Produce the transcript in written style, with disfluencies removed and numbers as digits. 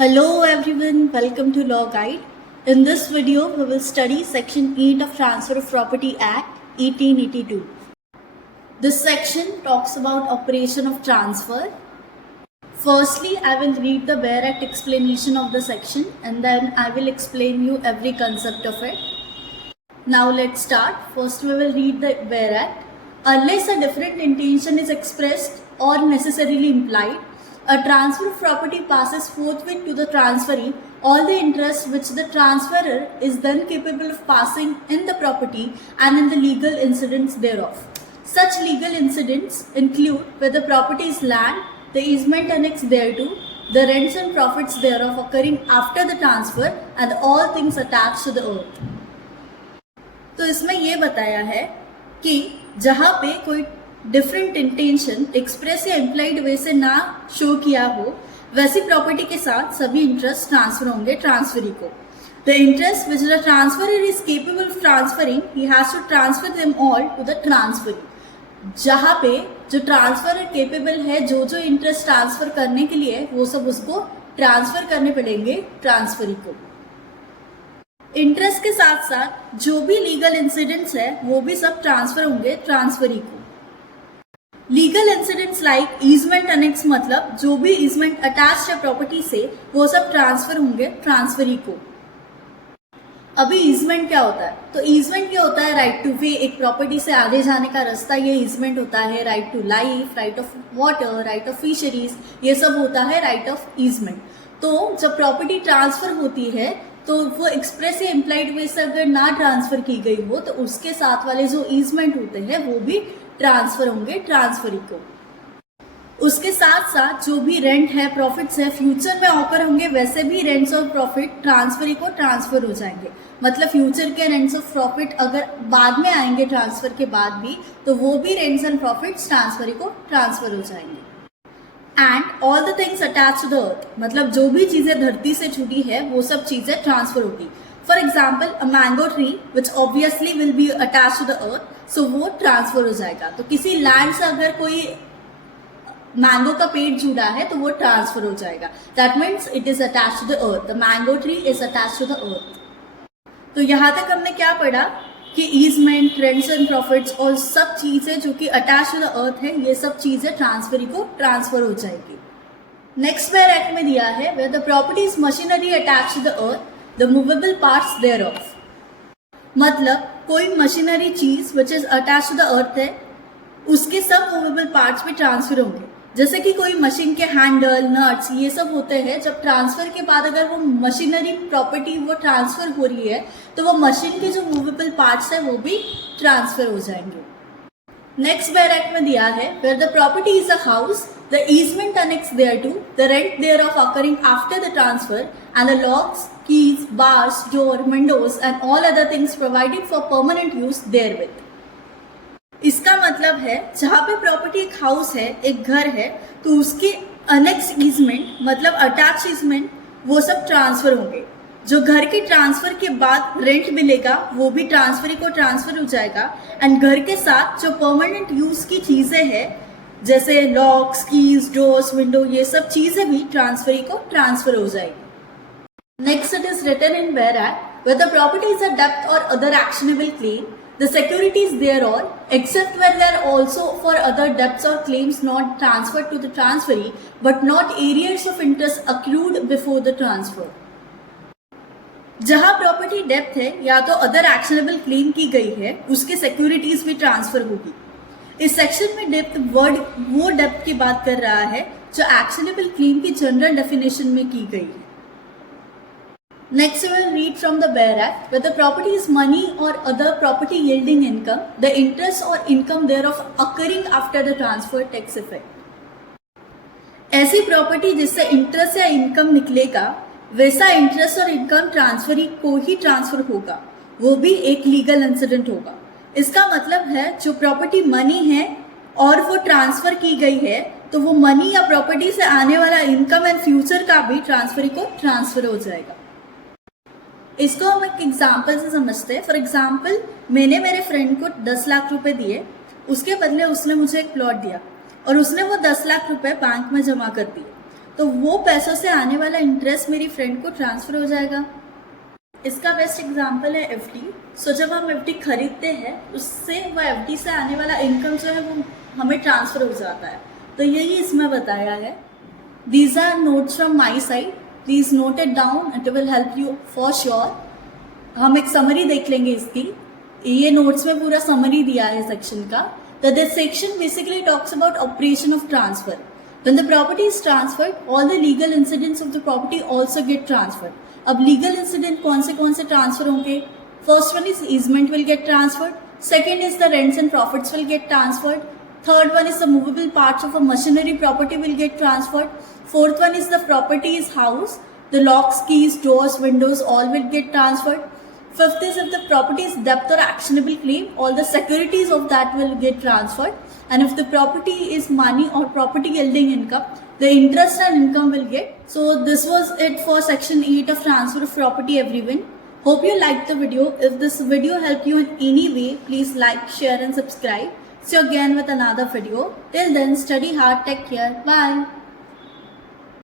Hello everyone, welcome to Law Guide. In this video, we will study Section 8 of Transfer of Property Act 1882. This section talks about operation of transfer. Firstly, I will read the Bare Act explanation of the section and then I will explain you every concept of it. Now let's start. First we will read the Bare Act. Unless a different intention is expressed or necessarily implied, a transfer of property passes forthwith to the transferee all the interest which the transferor is then capable of passing in the property and in the legal incidents thereof. Such legal incidents include where the property is land, the easement annexed thereto, the rents and profits thereof occurring after the transfer and all things attached to the earth. तो इसमें ये बताया है कि जहाँ पे कोई different intention express या इम्प्लाइड वे से ना शो किया हो वैसी प्रॉपर्टी के साथ सभी इंटरेस्ट ट्रांसफर होंगे ट्रांसफरी को. The interest which the transferor is capable of transferring he has to transfer them all to the transferee. जहाँ पे जो ट्रांसफरर केपेबल है जो इंटरेस्ट ट्रांसफर करने के लिए वो सब उसको ट्रांसफर करने पड़ेंगे ट्रांसफरी को. इंटरेस्ट के साथ साथ जो भी लीगल इंसिडेंट्स है वो भी सब ट्रांसफर होंगे ट्रांसफरी को. Legal incidents like easement annex मतलब जो भी ईजमेंट अटैच है प्रॉपर्टी से वो सब ट्रांसफर होंगे ट्रांसफरी को. अभी ईजमेंट क्या होता है? तो ईजमेंट क्या होता है? राइट टू वे, एक प्रॉपर्टी से आगे जाने का रास्ता ये ईजमेंट होता है. Right to life, right of water, right of fisheries, ये सब होता है राइट ऑफ ईजमेंट. तो जब प्रॉपर्टी ट्रांसफर होती है तो वो एक्सप्रेस या इम्प्लाइड वे से अगर ना ट्रांसफर की गई हो तो उसके साथ वाले जो ईजमेंट होते हैं वो भी ट्रांसफर होंगे ट्रांसफरी को. उसके साथ साथ जो भी रेंट है, प्रॉफिट्स है, फ्यूचर में ऑकर होंगे वैसे भी रेंट्स और प्रॉफिट ट्रांसफरी को ट्रांसफर हो जाएंगे. मतलब फ्यूचर के रेंट्स ऑफ प्रॉफिट अगर बाद में आएंगे ट्रांसफर के बाद भी तो वो भी रेंट्स एंड प्रॉफिट्स ट्रांसफरी को ट्रांसफर हो जाएंगे. And all the things attach to the earth मतलब जो भी चीजें धरती से छुटी है वो सब चीजें ट्रांसफर होगी. For example a mango tree which obviously will be attach to the earth so वो ट्रांसफर हो जाएगा. तो किसी लैंड से अगर कोई मैंगो का पेड़ जुड़ा है तो वो ट्रांसफर हो जाएगा. That means it is attach to the earth. The mango tree is attach to the earth. तो यहां तक हमने क्या पढ़ा कि ईजमेंट, रेंट्स एंड प्रॉफिट्स और सब चीजें जो कि अटैच टू द अर्थ है ये सब चीजें ट्रांसफरी को ट्रांसफर हो जाएगी. नेक्स्ट बेयर एक्ट में दिया है where the property is machinery attach to the earth the movable parts thereof. मतलब कोई मशीनरी चीज which is attach to the earth है उसके सब मूवेबल पार्ट्स भी ट्रांसफर होंगे. जैसे कि कोई मशीन के हैंडल, नट्स ये सब होते हैं. जब ट्रांसफर के बाद अगर वो मशीनरी प्रॉपर्टी वो ट्रांसफर हो रही है तो वो मशीन के जो मूवेबल पार्ट्स है वो भी ट्रांसफर हो जाएंगे. नेक्स्ट बेयर एक्ट में दिया है where the property is a house the easement annex thereto the rent thereof occurring after the transfer and the locks, keys, bars, door, windows and all other things provided for permanent use therewith. इसका मतलब है जहां पे property एक house है, एक घर है तो उसके अनेक्स ईजमेंट मतलब अटैच ईजमेंट वो सब ट्रांसफर होंगे. जो घर के ट्रांसफर के बाद रेंट मिलेगा वो भी ट्रांसफरी को ट्रांसफर हो जाएगा. एंड घर के साथ जो परमानेंट यूज की चीजें हैं जैसे लॉक्स, कीज, डोर्स, विंडो ये सब चीजें भी ट्रांसफरी को ट्रांसफर हो जाएगी. Next it is written in bare act where the property is a डेब्ट or other actionable claim the securities thereon except where they are also for other debts or claims not transferred to the transferee but not arrears of interest accrued before the transfer. जहां property depth है या तो other actionable claim की गई है उसके securities भी transfer होगी. इस सेक्शन में डेप्थ वर्ड वो डेप्थ की बात कर रहा है जो एक्शनेबल क्लेम की जनरल डेफिनेशन में की गई है. Next we will read from the Bare Act where the property is money or other property yielding income, the interest or income thereof occurring after the transfer takes effect. ऐसी property जिससे interest या income निकलेगा वैसा interest और income transferee को ही transfer होगा. वो भी एक लीगल इंसिडेंट होगा. इसका मतलब है जो प्रॉपर्टी मनी है और वो ट्रांसफर की गई है तो वो मनी या प्रॉपर्टी से आने वाला इनकम एंड फ्यूचर का भी ट्रांसफरी को ट्रांसफर हो जाएगा. इसको हम एक एग्जाम्पल से समझते हैं. फॉर एग्जाम्पल मैंने मेरे फ्रेंड को 10 लाख रुपए दिए, उसके बदले उसने मुझे एक प्लॉट दिया और उसने वो 10 लाख रुपए बैंक में जमा कर दिए. तो वो पैसों से आने वाला इंटरेस्ट मेरी फ्रेंड को ट्रांसफर हो जाएगा। इसका बेस्ट एग्जांपल है एफडी। सो जब हम एफडी खरीदते हैं उससे वो एफडी से आने वाला इनकम जो है वो हमें ट्रांसफर हो जाता है। तो यही इसमें बताया है। These are notes from my side, please note it down, it will help you for sure. हम एक समरी देख लेंगे इसकी। ये नोट्स में पूरा समरी दिया है सेक्शन का। This section basically talks about operation of transfer. When the property is transferred, all the legal incidents of the property also get transferred. अब legal incident कौन से ट्रांसफर होंगे? First one is easement will get transferred. Second is the rents and profits will get transferred. Third one is the movable parts of a machinery property will get transferred. Fourth one is the property is house. The locks, keys, doors, windows all will get transferred. Fifth is if the property is debt or actionable claim, all the securities of that will get transferred. And if the property is money or property yielding income, the interest and income will get. So this was it for section 8 of transfer of property, everyone. Hope you liked the video. If this video helped you in any way, please like, share and subscribe. See you again with another video. Till then, study hard, take care, bye.